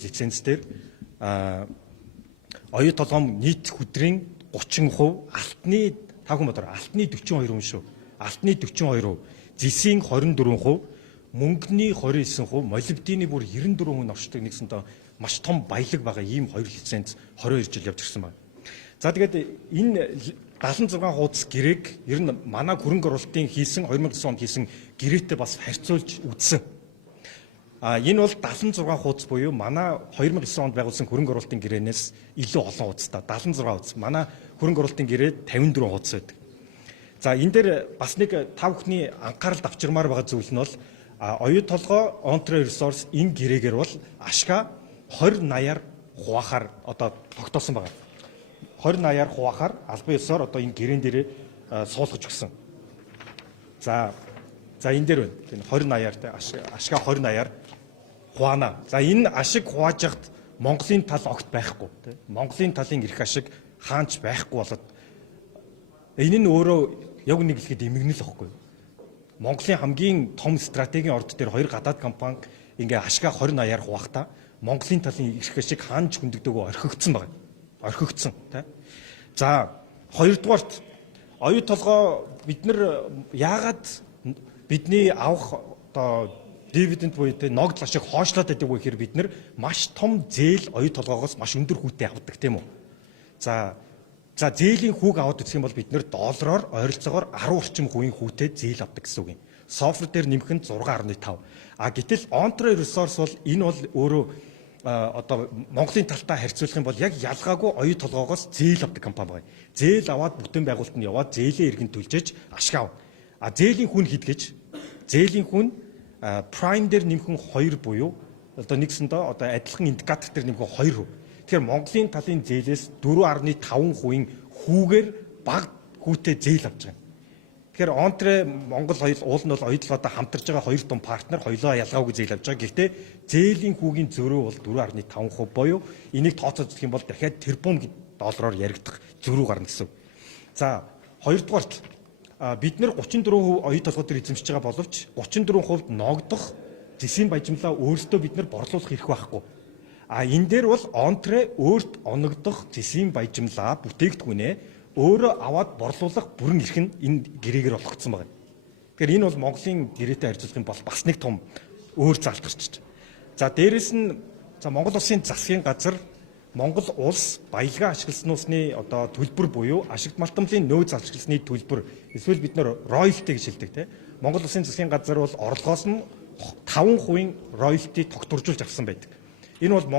лицензээр оюу толгоом нийт хөдрийн 30%, алтны алтны 42% шүү. Алтны 42%, зэсийн 24%, мөнгөний 29%, молибдины бүр 94% оршдог нэгсэнтэй маш том баялаг байгаа ийм хоёр лиценз 22 жил явж ирсэн байна. За тэгээд энэ 76 хуудас гэрээг ер нь манай хөрөнгө оруулалтын хийсэн 2009 онд хийсэн гэрээтэй бас харьцуулж үзсэн. Энэ бол 76 хуудас буюу манай 2009 онд байгуулсан хөрөнгө оруулалтын гэрээнээс илүү олон хуудастай 76 хуудас. Манай хөрөнгө оруулалтын гэрээ 54 хуудас байдаг. За энэ дээр бас нэг та бүхний анхаарал авчирмаар байгаа зүйл нь бол оюу толгой Ontario Resource энэ гэрээгээр бол ашгаа 20-80-аар хуваахаар одоо тогтоосон байгаа. 20-80-аар хуваахаар албан ёсоор одоо энэ гэрээн дээрээ суулгаж өгсөн. За энэ дээр байна. 20-80-аар ашгаа 20-80-аар хуваана. За энэ ашиг хувааж яхад Монголын тал огт байхгүй. Монголын талын эрх ашиг хаанч байхгүй болоод энэ нь өөрөө яг нэг хэлэхэд эмгэнэл واخгүй. Монголын хамгийн том стратегийн орд дээр хоёр гадаад компани ингээ ашгаа 20-80-аар хуваахтаа Монголын талын эрх ашиг хаанч хөндөгдөгөө орхигдсон байна. Орхигдсон тий. За хоёрдугаарт оюу толгой бид нар яагаад бидний авах одоо дивиденд буюу ногдол ашиг хоошлоод байдаг вэ гэхээр бид нар маш том зээл оюу толгоогоос маш өндөр хүүтэй авдаг тийм үү. За зээлийн хүүг аваад үзэх юм бол бид нэр доллараар ойролцоогоор 10 орчим хувийн хүүтэй зээл авдаг гэсэн үг юм. Софтвер дээр нэмэх нь 6.5. Гэтэл Ontario Resource бол энэ бол өөрөө одоо Монголын талтай харьцуулах юм бол яг ялгаагүй оюу толгоогоос зээл авдаг компани байна. Зээл аваад бүтээн байгуулалтанд яваад зээлийн эргэн төлжээж ашиг ав. Зээлийн хүн хидгэж зээлийн хүн prime дээр нэмхэн 2 буюу одоо нэгсэндээ одоо адилхан индикатор дээр нэмхэн 2%. Тэгэхээр Монголын талын зээлээс 4.5% хүүгээр бага хүүтэй зээл авч байгаа. Тэгэхээр Ontario Монгол уул нь бол оюу толгойтой хамтарж байгаа хоёр том партнер хоёулаа ялгаагүй зээл авч байгаа. Гэхдээ зээлийн хүүгийн зөрүү бол 4.5% буюу энийг тооцоож үзэх юм бол дахиад тэрбум доллараар яригдах зөрүү гарна гэсэн. За хоёрдугаарт бид нэр 34% оюу толгой дээр эзэмшиж байгаа боловч 34% ногдох зэсийн баяжмлаа өөрсдөө бид нар борлуулах эрх байхгүй. Энэ дээр бол Ontario өөрт оногдох зэсийн баяжмлаа бүтээгдэхүүнээ өөрөө аваад борлуулах бүрэн эрх нь энэ гэрээгээр олгогдсон байна. Тэгэхээр энэ бол Монголын гэрээтэй харьцуулах юм бол бас нэг том өөр залт гарчиж. За дээрэс нь Монгол улсын засгийн газар Монгол улс баялгаа ашигласан усны одоо төлбөр буюу ашигт малтамлын нөөц ашигласны төлбөр эсвэл бид нэр royalty гэж хэлдэг тийм. Монгол улсын засгийн газар бол орлогоос нь 5% royalty тогтворжуулж авсан байдаг. Энэ бол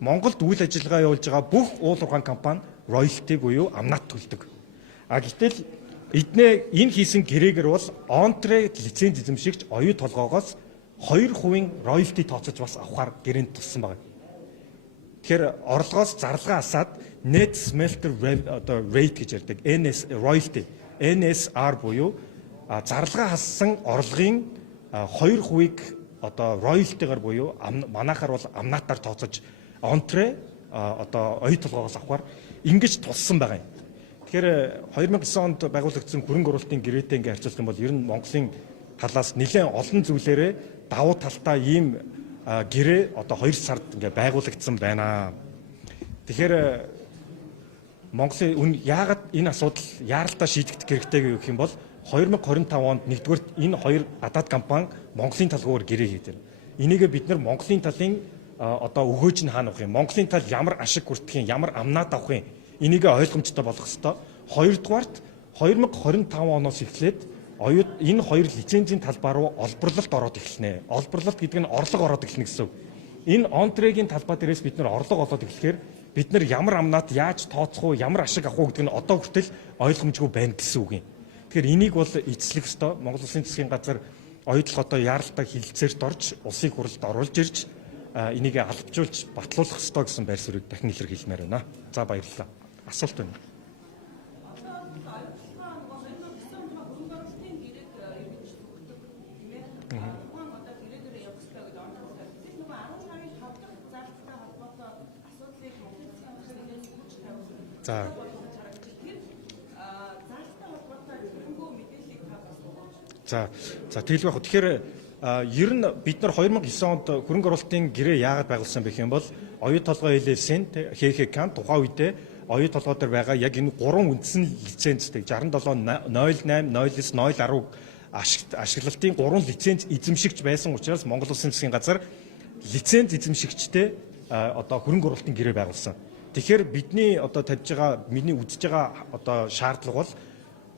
Монголд үйл ажиллагаа явуулж байгаа бүх уул уурхайн компани royalty буюу амнат төлдөг. Гэтэл энэ хийсэн гэрээгээр бол Ontario лиценз эзэмшигч оюу толгоогоос 2% royalty тооцож бас авахар гэрээнд туссан байна. Тэгэхээр орлогоос зарлага асаад net smelter rate гэж ярьдаг royalty NSR буюу зарлага хассан орлогын 2%-ийг одоо royalty-гаар буюу манайхаар бол амнатаар тооцож Ontario одоо оюу толгоогоос авахар ингэж тулсан байгаа юм. Тэгэхээр 2009 онд байгуулагдсан хөрөнгө оруулалтын гэрээтэй ингээ харьцуулах юм бол ер нь Монголын талаас нэлээд олон зүйлээрээ давуу талтай ийм гэрээ одоо 2 сард ингээ байгуулагдсан байна. Тэгэхээр Монголын яагаад энэ асуудал яаралтай шийдэгдэх хэрэгтэй гэх юм бол 2025 онд нэгдүгээр энэ хоёр гадаад компани Монголын талгуур гэрээ хийдэг. Энийг бид нар Монголын талын одоо өгөөж нь хаана авах юм? Монголын тал ямар ашиг хүртэх юм, ямар амнаад авах юм? Энийг ойлгомжтой болгох ёстой. Хоёрдугаарт 2025 оноос эхлээд энэ хоёр лицензийн талбай руу олборлолт ороод эхэлнэ. Олборлолт гэдэг нь орлого ороод эхэлнэ гэсэн. Энэ Ontario-гийн талбай дээрээс бид нар орлого олоод эхлэхээр бид нар ямар амнаад яаж тооцох уу, ямар ашиг авах уу гэдэг нь одоо хүртэл ойлгомжгүй байна гэсэн үг юм. Тэгэхээр энийг бол эзлэх ёстой. Монгол Улсын засгийн газар оюу толгойтой яаралтай хилцээрт орж, улсын хурлд оруулж ирж энийг албажуулж батлуулах ёстой гэсэн байр суурийг дахин илэрхийлмээр байна. За баярлалаа. Асуулт байна. За тэгэл яг тэгэхээр Ер нь бид нар 2009 онд хөрөнгө оруулалтын гэрээ яагаад байгуулсан бэ юм бол оюут толгой хэлээсэн ХХК тухайн үедээ оюут толгой дээр байгаа яг энэ 3 үндсэн лицензтэй 67 08 09 010 ашиглалтын 3 лиценз эзэмшигч байсан учраас Монгол Улсын засгийн газар лиценз эзэмшигчтэй одоо хөрөнгө оруулалтын гэрээ байгуулсан. Тэгэхээр бидний одоо тавьж байгаа миний үзэж байгаа одоо шаардлага бол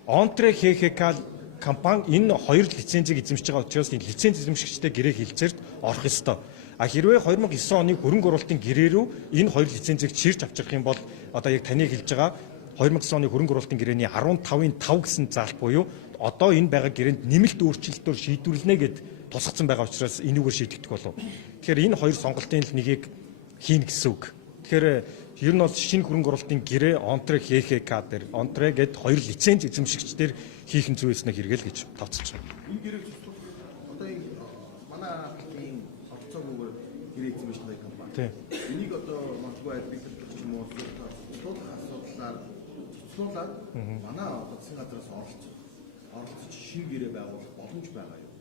Онтре ХХК компани энэ хоёр лицензийг эзэмшиж байгаа учраас энэ лиценз эзэмшигчтэй гэрээ хилцээрт орох ёстой. Хэрвээ 2009 оны хөрөнгө оруулалтын гэрээ рүү энэ хоёр лицензийг чирч авчрах юм бол одоо яг таны хэлж байгаа 2009 оны хөрөнгө оруулалтын гэрээний 15-ын 5 гэсэн заалт буюу одоо энэ байгаа гэрээнд нэмэлт өөрчлөлтөөр шийдвэрлэнэ гэд тусгацсан байгаа учраас энүүгээр шийдэгдэх болов. Тэгэхээр энэ хоёр сонголтын л нэгийг хийнэ гэсэн үг. Тэгэхээр ер нь бол шинэ хөрөнгө оруулалтын гэрээ Онтре ХХК дээр Онтре гэд хоёр лиценз эзэмшигчдэр хийх нь зүйснэ хэрэгэл гэж тооцож байна. Энэ гэрээг одоо энэ манай ийм орцоогүйгээр гэрээ эзэмшдэг компани. Энийг одоо магадгүй арбитрч ч юм уу асуудлаар цэцлүүлээд манай одоо засгийн газраас оролцож шинэ гэрээ байгуулах боломж байгаа юу?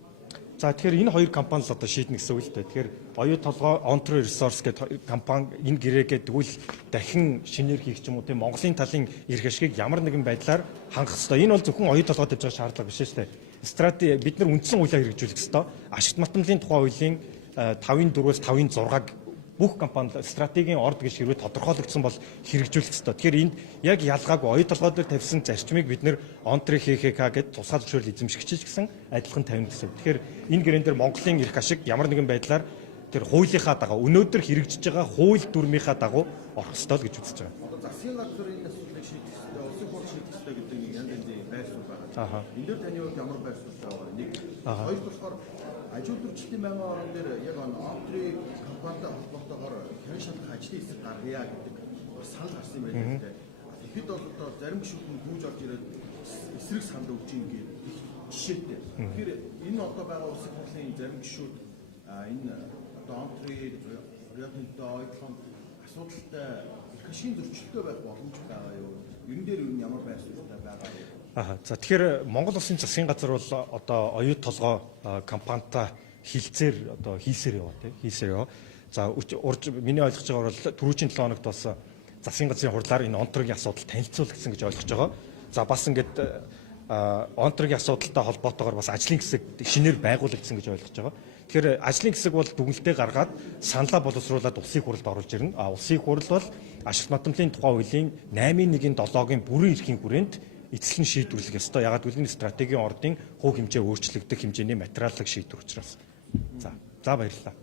За тэгэхээр энэ хоёр компани л одоо шийднэ гэсэн үг л дээ. Тэгэхээр оюут толгой Ontario Resource гэдэг компани энэ гэрээгээ тэгвэл дахин шинээр хийх ч юм уу тийм Монголын талын эрх ашигыг ямар нэгэн байдлаар хангах ёстой. Энэ бол зөвхөн оюут толгой тавьж байгаа шаардлага биш шүү дээ. Стратеги бид нар үндсэн хуулиар хэрэгжүүлэх ёстой. Ашигт математикийн тухай хуулийн 5-4-өөс 5-6-аг бүх компани стратегийн орд гэж хэрвээ тодорхойлогдсон бол хэрэгжүүлэх ёстой. Тэгэхээр энд яг ялгаагүй оюут толгой дээр тавьсан зарчмыг бид нэр Онтре ХХК гэдэг тусгай зөвшөөрөл эзэмшигчиж гэсэн адилхан тавина гэсэн. Тэгэхээр энэ гэрээн дээр Монголын эрх ашиг ямар нэгэн байдлаар тэр хуулийнхаа дагуу өнөөдөр хэрэгжиж байгаа хууль дүрмийнхаа дагуу орох ёстой л гэж үзэж байгаа. Одоо засгийн газар энэ асуудлыг шийдэх ёстой, улсын хурд шийдэх ёстой гэдэг янз янзын байр суурь байгаа. Энэ дээр таны хувьд ямар байр суурь байгаа вэ? Нэг хоёр болохоор аж үйлдвэрчдийн байнгын орон дээр яг Онтре компанитай холбоотойгоор хянан шалгах ажлын хэсэг гаргая гэдэг санал гарсан юм байна л дээ. Тэгэхэд бол одоо зарим гишүүд нь гүйж орж ирээд эсрэг санал өгч ийн гэдэг жишээтэй. Тэгэхээр энэ одоо байгаа улсын хурлын зарим гишүүд энэ одоо Онтре Риотонтой ойдлон асуудалтай их ашигын зөрчилтэй байх боломж байгаа юу? Ерөн дээр юу ямар байр суурьтай байгаа юу? За тэгэхээр Монгол Улсын засгийн газар бол одоо оюут толгой компанитай хилцээр одоо хийсээр яваа тийм хийсээр яваа. За урж миний ойлгож байгаагаар бол түрүүчийн 7 хоногт бас засгийн газрын хурлаар энэ Онтрегийн асуудал танилцуулагдсан гэж ойлгож байгаа. За бас ингээд Онтрегийн асуудалтай холбоотойгоор бас ажлын хэсэг шинээр байгуулагдсан гэж ойлгож байгаа. Тэгэхээр ажлын хэсэг бол дүгнэлтээ гаргаад саналаа боловсруулаад улсын хурлд оруулж ирнэ. Улсын хурл бол ашигт математикийн тухай хуулийн 8.1.7-гийн бүрэн эрхийн хүрээнд эцэслэн шийдвэрлэх ёстой. Ягаад гэвэл энэ стратегийн ордын хувь хэмжээ өөрчлөгдөх хэмжээний материаллык шийдвэр учраас. За баярлалаа.